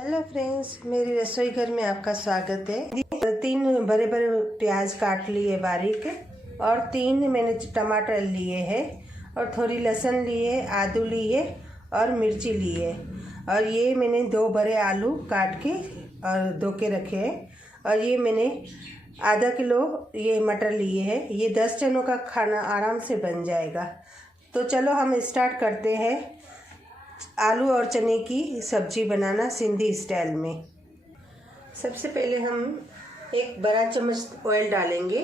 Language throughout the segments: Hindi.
हेलो फ्रेंड्स, मेरी रसोई घर में आपका स्वागत है। 3 बड़े बड़े प्याज काट लिए बारीक, और 3 मैंने टमाटर लिए हैं, और थोड़ी लहसुन लिए, आदू लिए और मिर्ची लिए, और ये मैंने 2 बड़े आलू काट के और धो के रखे हैं, और ये मैंने आधा किलो ये मटर लिए हैं। ये 10 जनों का खाना आराम से बन जाएगा। तो चलो हम स्टार्ट करते हैं आलू और चने की सब्जी बनाना सिंधी स्टाइल में। सबसे पहले हम 1 बड़ा चम्मच ऑयल डालेंगे।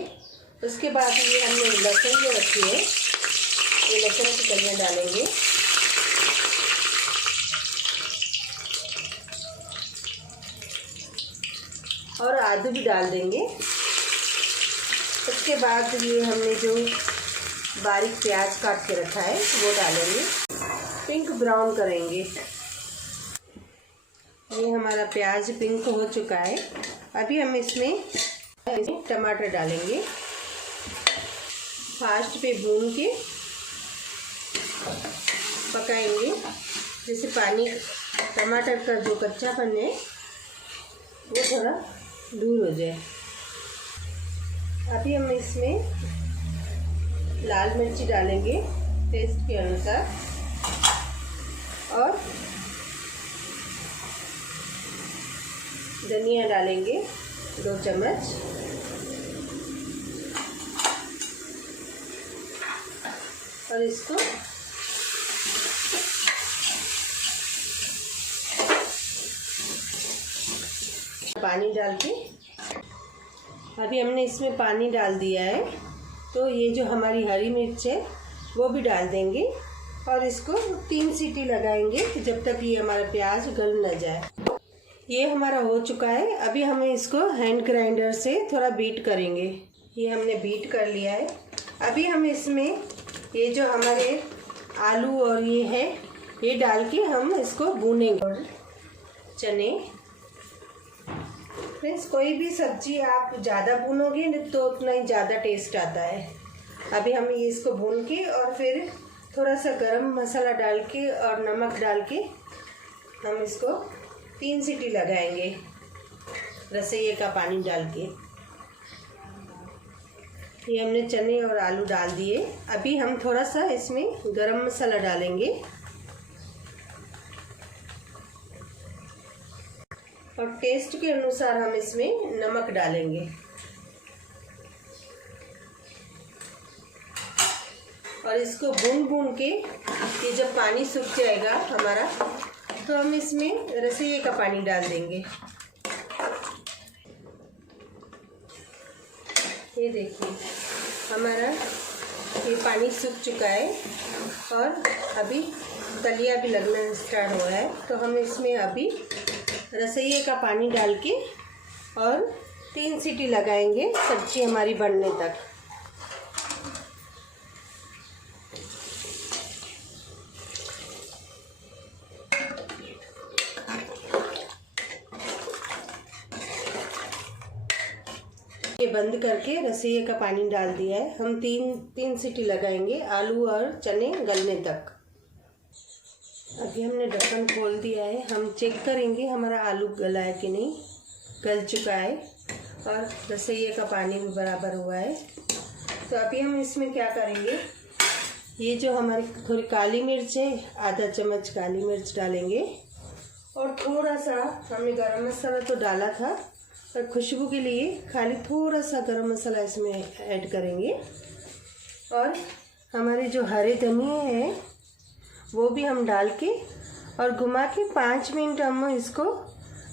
उसके बाद ये हमने लहसुन जो रखी है, ये लहसुन की कलियाँ डालेंगे। और आदू भी डाल देंगे। उसके बाद ये हमने जो बारीक प्याज काट के रखा है वो डालेंगे। पिंक ब्राउन करेंगे। ये हमारा प्याज पिंक हो चुका है। अभी हम इसमें टमाटर डालेंगे। फास्ट पे भून के पकाएंगे, जैसे पानी टमाटर का जो कच्चापन है वो थोड़ा दूर हो जाए। अभी हम इसमें लाल मिर्ची डालेंगे टेस्ट के अनुसार, और धनिया डालेंगे 2 चम्मच, और इसको पानी डाल के अभी हमने इसमें पानी डाल दिया है। तो ये जो हमारी हरी मिर्च है वो भी डाल देंगे, और इसको 3 सीटी लगाएंगे जब तक ये हमारा प्याज गल न जाए। ये हमारा हो चुका है। अभी हमें इसको हैंड ग्राइंडर से थोड़ा बीट करेंगे। ये हमने बीट कर लिया है। अभी हम इसमें ये जो हमारे आलू और ये है, ये डाल के हम इसको भूनेंगे। और चने, फ्रेंड्स कोई भी सब्जी आप ज़्यादा भूनोगे तो उतना ही ज़्यादा टेस्ट आता है। अभी हम ये इसको भून के और फिर थोड़ा सा गरम मसाला डाल के और नमक डाल के हम इसको 3 सीटी लगाएंगे रसोई का पानी डाल के। ये हमने चने और आलू डाल दिए। अभी हम थोड़ा सा इसमें गरम मसाला डालेंगे, और टेस्ट के अनुसार हम इसमें नमक डालेंगे। और इसको भून के ये जब पानी सूख जाएगा हमारा, तो हम इसमें रसोई का पानी डाल देंगे। ये देखिए हमारा ये पानी सूख चुका है, और अभी तलिया भी लगना स्टार्ट हुआ है। तो हम इसमें अभी रसोई का पानी डाल के और 3 सीटी लगाएंगे सब्जी हमारी बनने तक। ये बंद करके रसोई का पानी डाल दिया है। हम 3 सीटी लगाएंगे आलू और चने गलने तक। अभी हमने ढक्कन खोल दिया है। हम चेक करेंगे हमारा आलू गला है कि नहीं। गल चुका है और रसोई का पानी भी बराबर हुआ है। तो अभी हम इसमें क्या करेंगे, ये जो हमारी थोड़ी काली मिर्च है, आधा चम्मच काली मिर्च डालेंगे, और थोड़ा सा हमने गरम मसाला तो डाला था, और खुशबू के लिए खाली थोड़ा सा गरम मसाला इसमें ऐड करेंगे। और हमारे जो हरे धनिया है वो भी हम डाल के और घुमा के 5 मिनट हम इसको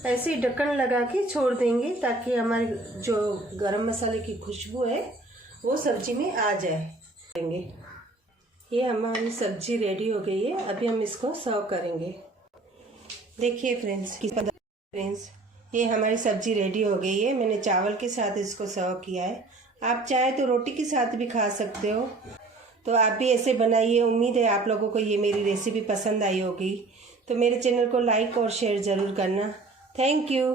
ऐसे ही ढक्कन लगा के छोड़ देंगे, ताकि हमारे जो गरम मसाले की खुशबू है वो सब्जी में आ जाए। ये हमारी सब्जी रेडी हो गई है। अभी हम इसको सर्व करेंगे। देखिए फ्रेंड्स ये हमारी सब्जी रेडी हो गई है। मैंने चावल के साथ इसको सर्व किया है। आप चाहे तो रोटी के साथ भी खा सकते हो। तो आप भी ऐसे बनाइए। उम्मीद है आप लोगों को ये मेरी रेसिपी पसंद आई होगी। तो मेरे चैनल को लाइक और शेयर ज़रूर करना। Thank you.